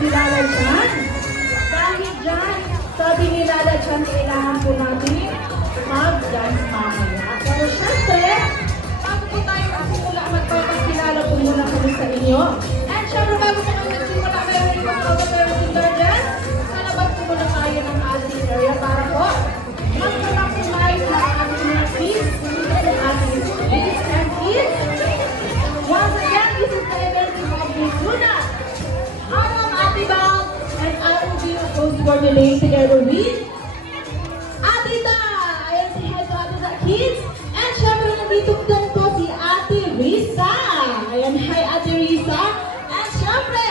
si Lala Chan. Dahil dyan, sabi ni Lala Chan, kailangan po natin mag-dance mamaya. Pero syempre, bago po tayo magsimula, magpapakilala po muna kami sa inyo. And syempre, bago po kami nagsimula, meron yung mga kapatid dance. Kalabas po muna tayo ng ating area para po mag-maximize na ating mga kids, ang ating kids and kids. Once again, this is the event of Miss Luna. I'm Ate Bal, and I will be your host for today together with Atita. Ayan si Head to Atita Kids. And syempre nandito po si Ate Risa. Ayan, hi Ate Risa. And syempre,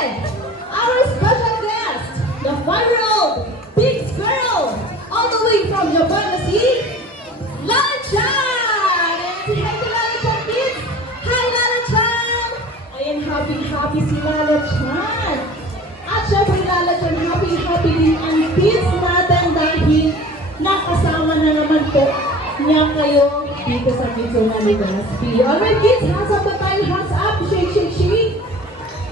our special guest, the 5-year-old big squirrel, all the way from Japan to see Lala Chan. Ayan si Head to Lala Chan Kids. Hi Lala Chan. Ayan, happy si Lala Chan. At syempre Lala Chan, happy din ang kids natin dahil nakasama na naman po niya kayo dito sa Kidsona Legazpi. Alright kids, hands up na tayo, hands up, shake.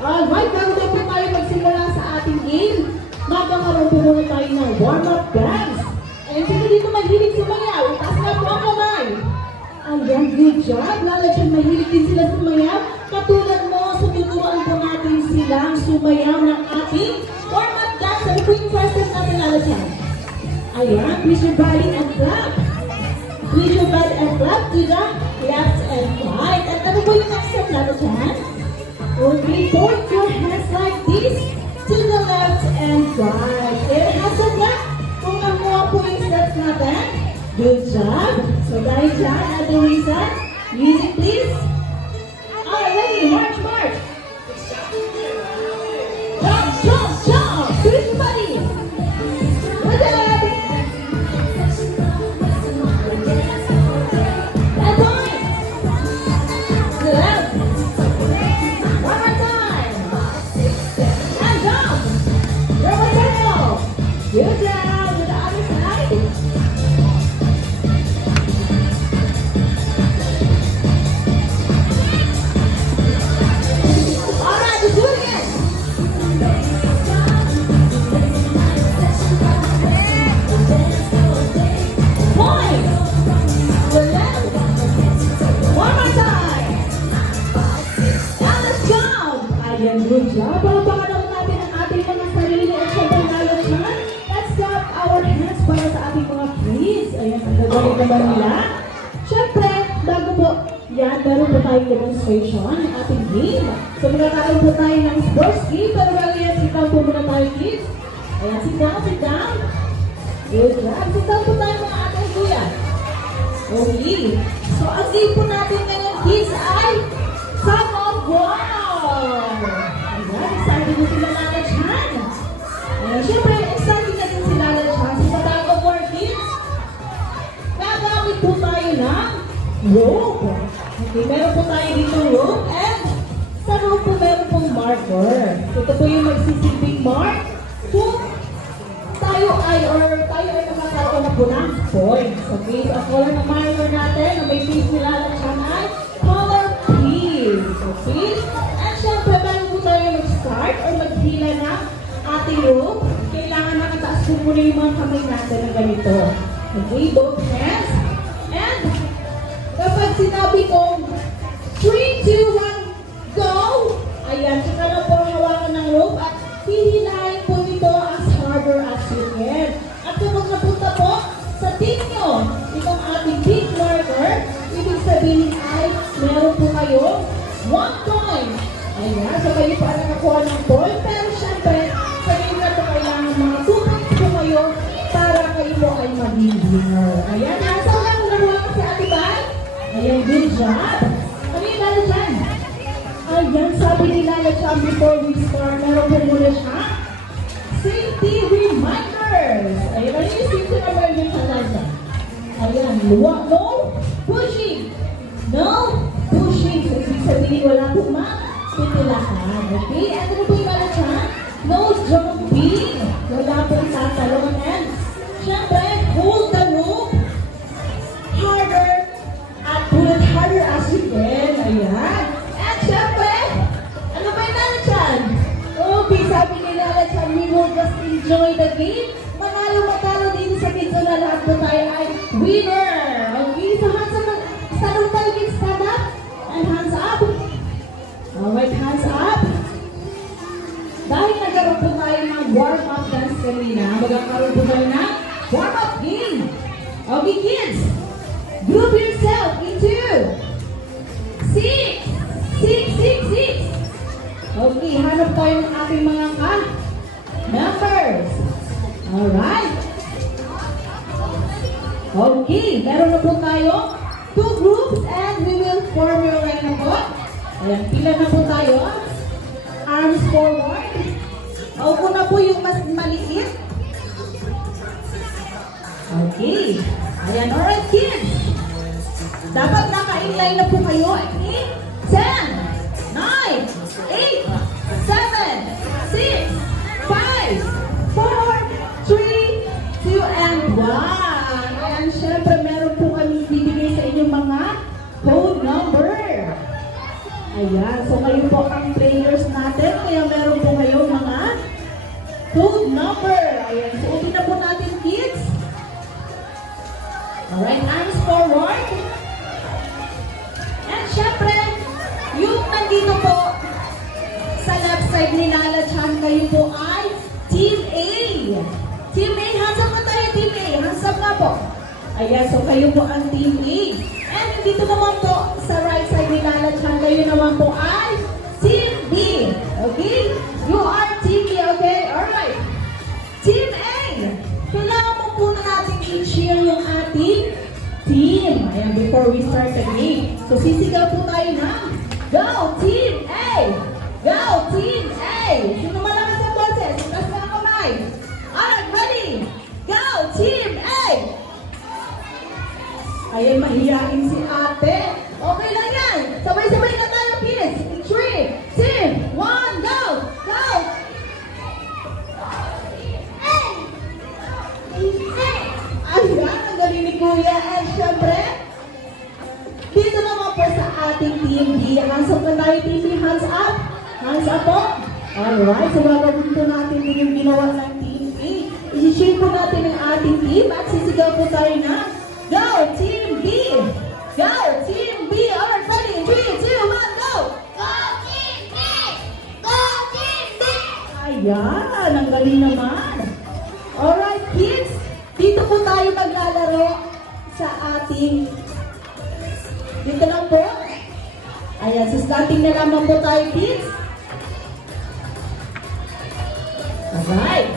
Alright, bago na po tayo magsimula sa ating game, magkakaroon po muna tayo ng warm-up dance. Ayan, sino dito mahilig sumayaw? Taas na po ang kamay. Ayan, good job. Lala Chan, mahilig din sila sumayaw. Katulad mo, sututuruan po natin silang sumayaw ng ating warm-up dance. Ano po yung first step natin, Lala Chan? Ayan, twist your body and clap. Twist your body and clap to the left and right. At ano po yung next step, Lala Chan? Okay, point your hands like this to the left and right. Ayan, hands up na. Kung ang mga po yung steps natin. Good job. So dahil dyan, Ate Risa, music please. Alright, ready, march. Jump. Twist your body. Good job. And point. To the left. One more time. And jump. Double circle. Good job. To the other side. Alright, let's do it again. Point. To the left. One more time. Now let's jump. Ayan, good job. Palakpakan naman natin ang ating mga sarili at syempre Lala Chan. Let's clap our hands para sa ating mga kids. Ayan, ang gagawin naman nila. Syempre, bago po yan, meron po tayong demonstration ng ating game. So magkakaroon po tayo ng sports game. Pero bago yan, sit down po muna tayo kids. Ayan, sit down. Good job. Sit down po tayo mga ate at kuya. Okay. So ang game po natin ngayon kids ay Song of Wow! Ayan, excited na sila Lala Chan. Ayan, syempre, excited na din si Lala Chan. Sa Song of War kids, gagamit po tayo ng rope. Okay, meron po tayo dito rope and sa rope po meron pong marker. Ito po yung magsisilbing mark kung tayo ay makakaroon na po ng points. Okay, so ang color ng marker natin na may piece ni Lala Chan ay color piece. Okay, and syempre bago po tayo mag-start or maghila ng ating rope, kailangan nakataas po muna yung mga kamay natin na ganito. Okay, both hands. And kapag sinabi kong 3, 2, 1, go! Ayan, saka na po hawakan ng rope at hihilahin po nito as harder as you can. At kapag napunta po sa tip nyo, itong ating big marker, ibig sabihin ay meron po kayo 1 point. Ayan, so kayo pa nakakuha ng point. Pero syempre, sa game na ito kailangan mga 2 points po kayo para kayo po ay maging winner. Ayan, nasa lang nakuha ko si Ate Bal. Ayan, good job. Ano yung Lala Chan? Ayan, sabi ni Lala Chan before we start, meron po muna siya safety reminders. Ayan, ano yung safety reminders sa Lala Chan? Ayan, no pushing. No pushing. So, ibig sabihin, wala pong matitilakan. Okay? At ano po yung Lala Chan? No jumping. Wala pong tatalon. And, syempre, hold the rope harder at pull it harder as you can. Ayan. At syempre, ano ba yung Lala Chan? Okay, sabi ni Lala Chan, tayo na warm-up game. Okay, kids. Group yourself into 6. 6, 6, 6. Okay, hanap tayo ng ating mga numbers. Alright. Okay, meron na po tayo 2 groups and we will form your line na po. Ayan, pila na po tayo. Arms forward. Upo na po yung mas maliit. Okay. Ayan, alright kids. Dapat naka-inline na po kayo. 10, 9, 8, 7, 6, 5, 4, 3, 2, and 1. And syempre, meron po kami bibigay sa inyong mga code number. Ayan, so kayo po ang players natin. Kaya meron po kayong mga code number. Ayan, so ulit na po natin, kids. Alright, arms forward. And syempre, yung nandito po sa left side ni Lala Chan, kayo po ay Team A. Team A, hands up na tayo, Team A. Hands up na po. Ayan, so kayo po ang Team A. And dito naman po sa right side ni Lala Chan, kayo naman po ay Team B. Okay? You are Team B, okay? Alright. Team A, kailangan mo po na natin i-cheer yung ating team. Ayan, before we start the game. So sisigaw po tayo na, go Team A! Go Team A! Sino malakas ang boses? Taas na ang kamay. Alright, ready? Go Team A! Ayan, mahihain si ate. Okay lang yan. Sabay-sabay na tayo, kids. 3, 2, 1, go! Go! Ayan, ang galing ni Kuya. And syempre, dito naman po sa ating Team B. Hands up na tayo, Team B. Hands up. Hands up po. Alright, so gagawin po natin din yung ginawa ng Team B. I-share po natin ang ating team at sisigaw po tayo na, go Team B! Go Team B! Alright, ready? 3, 2, 1, go! Go Team B! Go Team B! Ayan, ang galing naman. Alright, kids. Dito po tayo maglalaro sa ating... Dito lang po. Ayan, so starting na lamang po tayo, kids. Alright.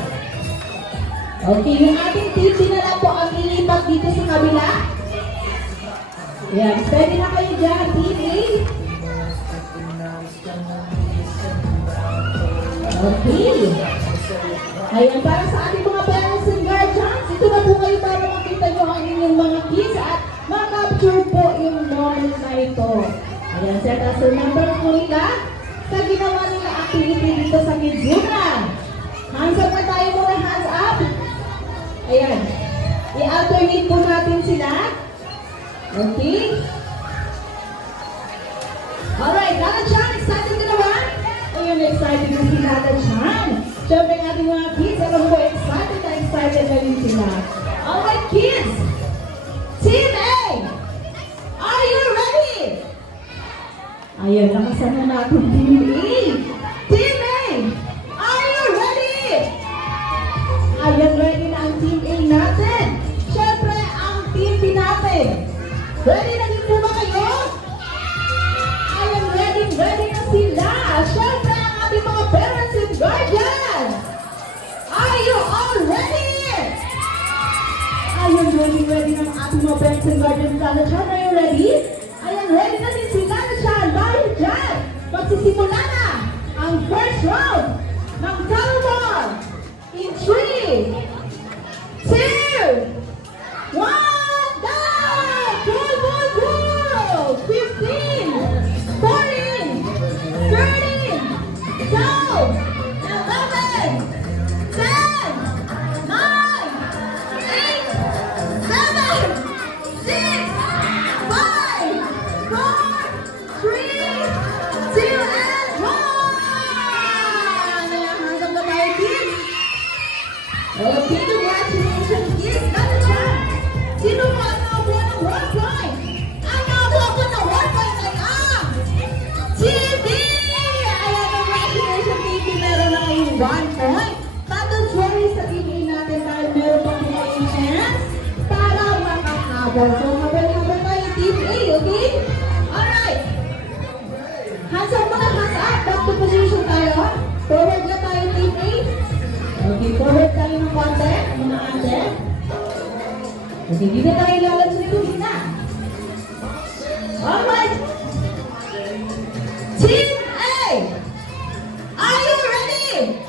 Okay, yung ating team, na lang po ang ilipat dito sa kabila. Ayan, pwede na kayo dyan, Team A. Okay. Ayan, para sa ating mga parents and guardians, ito na po kayo para makita nyo ang inyong mga kids at makapture po yung moment na ito. Ayan, set as remembrance po nila sa ginawa nila activity dito sa Kidzuna. Hands up na tayo muna, hands up. Ayan, i-alternate po natin sila. Okay? Alright, Lala Chan, excited ka na ba? Ayan, excited na si Lala Chan. Siyempre ang ating mga kids, alam mo, excited na rin sila. Alright, kids! Team A! Are you ready? Ayan, nakasama natin Team A. Team A! Are you ready? Ayan, ready na ang Team A natin. Siyempre, ang Team B natin. Ready na din po ba kayo? Ayan, ready na sila. Siyempre, ang ating mga parents and guardians. Are you all ready? Ayan, ready ng ating mga parents and guardians. Lala Chan, are you ready? Ayan, ready na din si Lala Chan. Dahil dyan, magsisimula na ang first round ng Talbot. In 3, 2, 1, go! Go! 15, 14, 13, go! 11, 10, 9, 8, 7, 6, 5, 4, 3, 2, and 1! Ayan, hanggang na tayo, kids. Okay, habol. So, habol tayo, Team A, okay? Alright. Hands up muna, hands up. Back to position tayo. Forward na tayo, Team A. Okay, forward tayo ng konti, mga ate. Okay, dito tayo lalabas sa na. Alright. Team A, are you ready?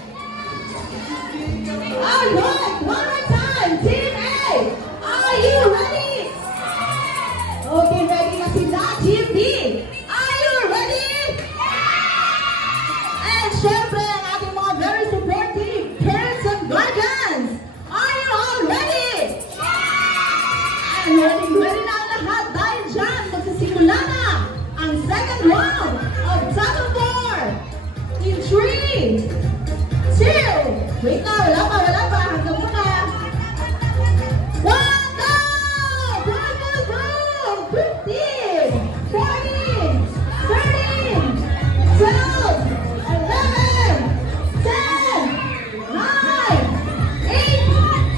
Alright, one more time. Team A, are you ready? Okay, ready na sila. Team B, are you ready? And syempre, ang ating mga very supportive parents and guardians, are you all ready? And ready na ang lahat dahil dyan, magsisimula na ang second round of tug of war. In 3, 2, wait na, wala pa, hanggang muna. 1, go! Go! 15, 14, 13, 12, 11, 10, 9, 8,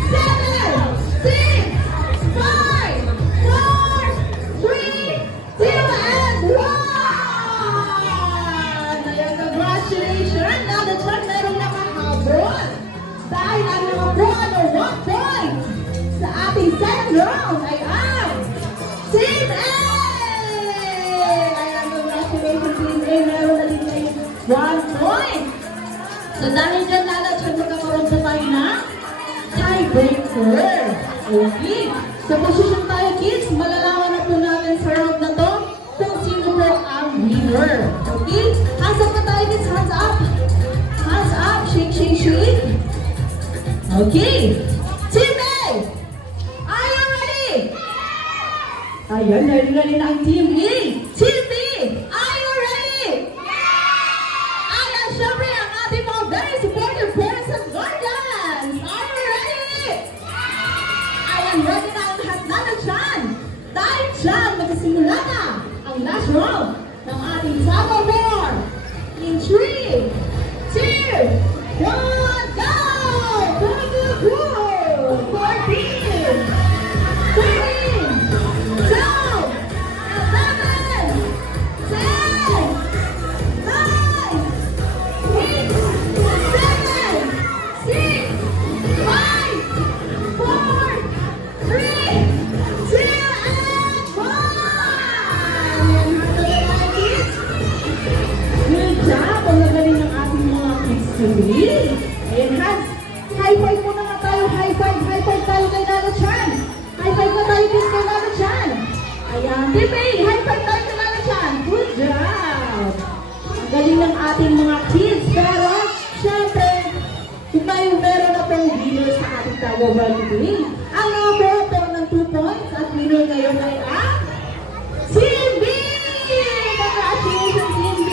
7, 6, 5, 4, 3, 2, and 1! Ayan, congratulations! Nada-chan, meron nakahabol. Dahil ang nakakuha ng 1 point sa ating second round ay ang Team A! Ayan, congratulations, Team A. Meron na din kayo 1 point. So dahil dyan, Nada-chan, magkakaroon pa tayo na tiebreaker. Okay. Sa posisyon tayo, kids, malalaman na po natin sa round na to kung sino po ang winner. Okay? Hands up na tayo, kids. Hands up. Hands up. Shake, shake, shake. Okay. Team A, are you ready? Ayan, ready na ang Team A. Team B, are you ready? Ayan, syempre, ang ating mga very supportive parents and guardians. Are you ready? Ayan, ready na ang lahat na dyan. Dahil dyan, magsisimula na ang last round ng ating tug of war. In 3, 2, 1, go! Go! 14, 13, 12, 11, 10, 9, 8, 7, 6, 5, 4, 3, 2, and 1! Good job! Ang nagaling ng ating mga kids today. Ayan, hands. High five muna nga tayo. High five tayo kay Nada-chan. High five na tayo kids kay Nada-chan. Ayan, Team A, high five tayo kay Nada-chan. Good job! Ang galing ng ating mga kids. Pero, syempre, kung tayo meron na pong winner sa ating tago-war today. Ang nakakuha po ng 2 points at winner ngayon ay ang Team B! Congratulations, Team B!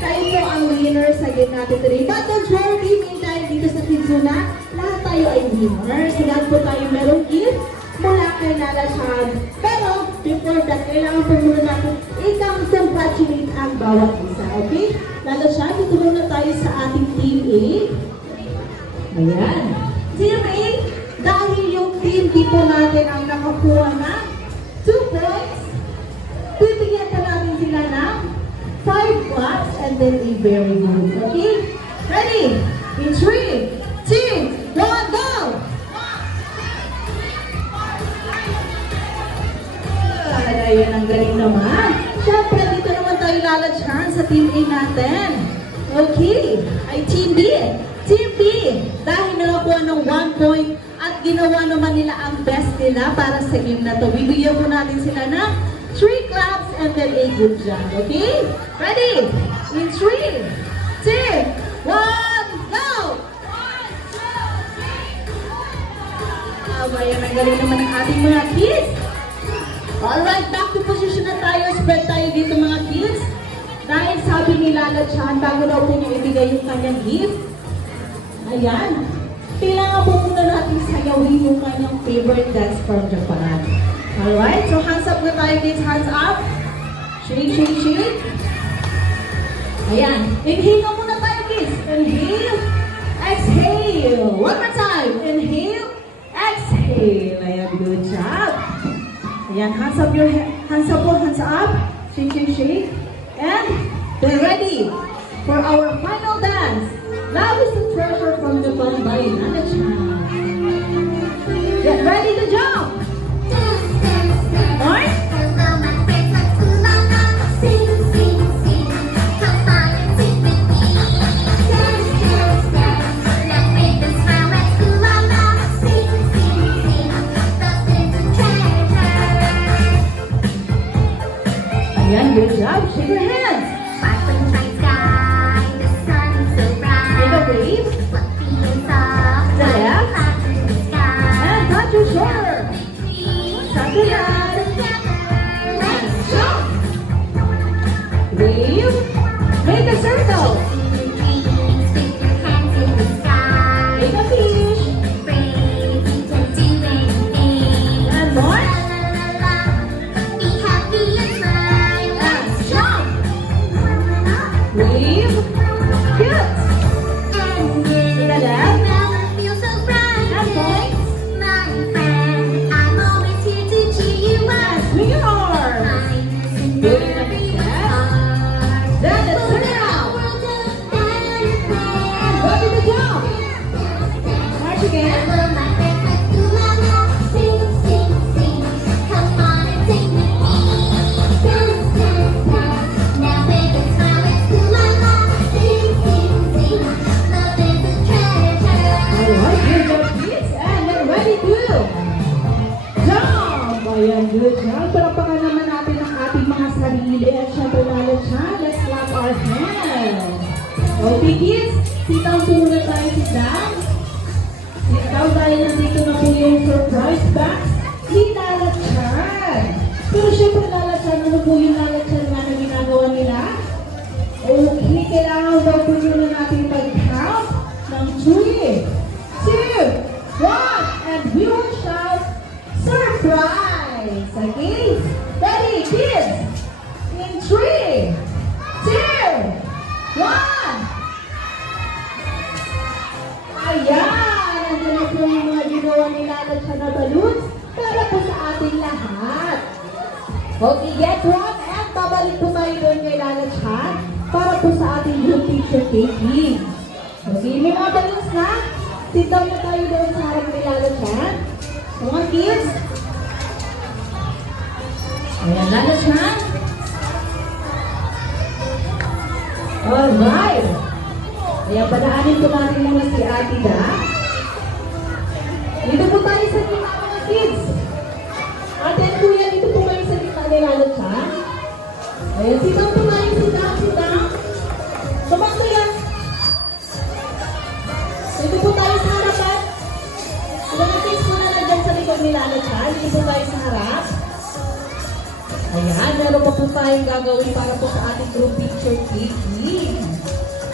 Tayo po ang winner sa game natin today. But don't worry, meantime, dito sa Kidzuna, lahat tayo ay winners. Lahat po tayo merong gift mula kay Nada-chan. Pero, before that, kailangan po muna natin i-congratulate ang bawat isa, okay? Nada-chan, dito muna tayo sa ating Team A. Ayan. Team A, dahil yung Team B po natin ang nakakuha na 2 points, bibigyan ka natin sila ng 5 claps and then a very good. Okay? Ready? In 3, 2, 1, go! Ayan, ang galing naman. Siyempre, dito naman tayo lalagyan sa Team A natin. Okay. Ay, Team B. Team B, dahil nakakuha ng 1 point at ginawa naman nila ang best nila para sa game na to. Bibigyan po natin sila ng 3 claps and then a good job. Okay? Ready? In 3, 2, 1, go! Ayan, ang galing naman ng ating mga kids. Alright, back to position na tayo. Spread tayo dito mga kids. Dahil sabi ni Nada-chan, bago daw po niya ibigay yung kanyang gift, ayan, kailangan po muna natin sayawin yung kanyang favorite dance from Japan. Alright, so hands up na tayo kids, hands up. Shake, shake, shake. Ayan, inhale na muna tayo kids. Inhale, exhale. One more time. Inhale, exhale. Ayan, good job. Ayan, hands up your hands up po, hands up. Shake, shake, shake. And they're ready for our final dance. Love is a treasure from the fun by Nana Chan. Get ready to jump. More. Hello, my friends, let's do la la. Sing, sing, sing. Come on and sing with me. Dance, dance, dance. Let's make a smile, let's do la la. Sing, sing, sing. Love is a treasure. Ayan, good job. Shake your hands. Sparkling bright sky, the sun is so bright. Take a wave. Fluffy and soft, The like left. clouds in the sky. And touch your shoulder. Touch your hands. Let's Jump. Wave. Make a circle. Make a fish. And more. Wave. Cute. To the left. And point. Swing your arms. Good. Then let's turn around. Ready to jump. March again. Alright, good job, kids. And we're ready to jump. Ayan, good job. Palapakan naman natin ang ating mga sarili. At syempre, Lala Chan, let's clap our hands. Okay, kids. Sit down po muna tayo, sit down. Sit down dahil nandito na po yung surprise box ni Lala Chan. Pero syempre, Lala Chan, ano po yung Lala Chan na ginagawa nila? Okay, kailangan daw po muna natin mag-count ng 3, 2, 1, and we will shout, surprise! Okay? Ready, kids? In 3, 2, 1. Ayan! Nandiyan na po yung mga ginawa ni Lala Chan na balloons para po sa ating lahat. Okay, get one, and babalik po tayo doon kay Lala Chan para po sa ating group picture taking. Okay, may mga balloons na. Sit down na tayo doon sa harap ni Lala Chan. Come on, kids. Ayan, Lala Chan. Alright. Ayan, padaanin po natin muna si Ate Da. Dito po tayo sa gitna, mga kids. Ate at kuya, dito po kayo sa gitna ni Lala Chan. Ayan, sit down po tayo, sit down, sit down. Come on, kuya. Dito po tayo sa harapan. Mga kids po na nandyan sa likod ni Lala Chan. Dito po tayo sa harap. Ayan, meron pa po tayong gagawin para po sa ating group picture taking.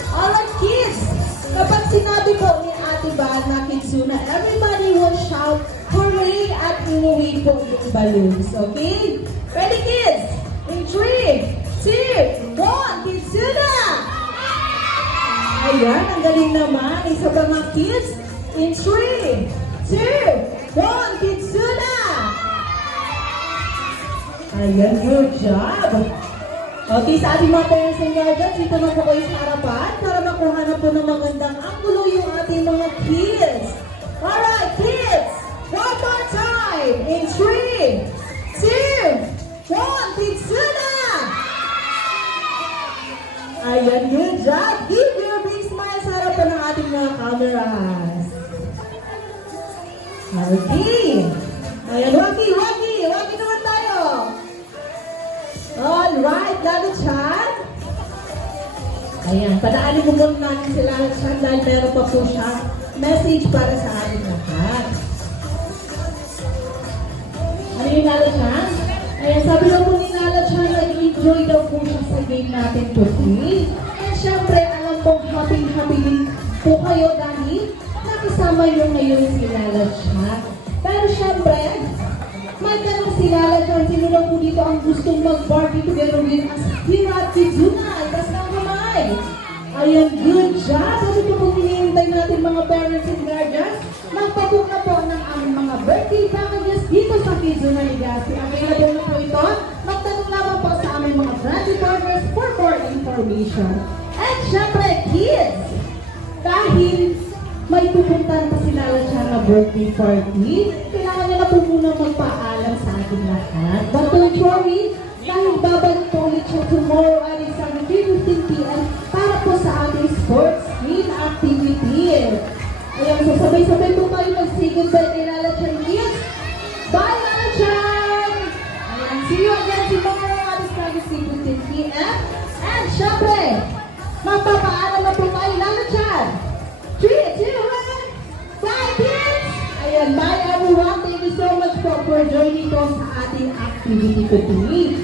Alright, kids. Kapag sinabi po ni Ate Ba na Kitsuna, everybody will shout, hooray! At inuwi po yung balloons. Okay? Ready, kids? In 3, 2, 1, Kitsuna! Ayan, ang galing naman. Isa pa mga kids. In 3, 2, 1, Kitsuna! Ayan, good job. Okay, sa ating mga parents and guardians, dito na po kayo sa harapan para makuha na po ng magandang anggulo yung ating mga kids. Alright, kids! One more time! In 3, 2, 1, Kitsuna! Ayan, good job! Give your big smile sa harapan ng ating mga cameras. Okay. Ayan, wagi naman tayo. Alright, Lala Chan. Ayan, padaanin mo muna natin si Lala Chan dahil meron pa po siya message para sa ating lahat. Ano yung Lala Chan? Ayan, sabi lang po ni Lala Chan, nag-enjoy daw po siya sa game natin today. And syempre, alam pong happy po kayo dahil nakasama yung ngayon si Lala Chan. Pero syempre, may tanong si Lala Chan, sino lang po dito ang gustong mag-party together with us here at Kitsuna? Itas ng kamay. Ayan, good job. Kasi po kung hinihintay natin mga parents and guardians, magpabook na po ng aming mga birthday packages dito sa Kids Zone Legazpi. Available na po ito. Magtanong lamang po sa aming mga brandy partners for more information. At syempre, kids, dahil may pupuntahan pa si Lala Chan na birthday party, kailangan niya na po muna magpaalam sa ating lahat. But don't worry, dahil babalik po ulit siya tomorrow at isang 3:15 p.m. para po sa ating sports team activity. Ayan, so sabay-sabay po tayo mag-say goodbye kay Lala Chan kids. Bye, Lala Chan! Ayan, see you again tomorrow at isang 3:15 p.m. And syempre, magpapaalam na po tayo, Lala Chan! 3, 2, 1, bye kids! Ayan, bye everyone. Thank you so much for joining us sa ating activity today.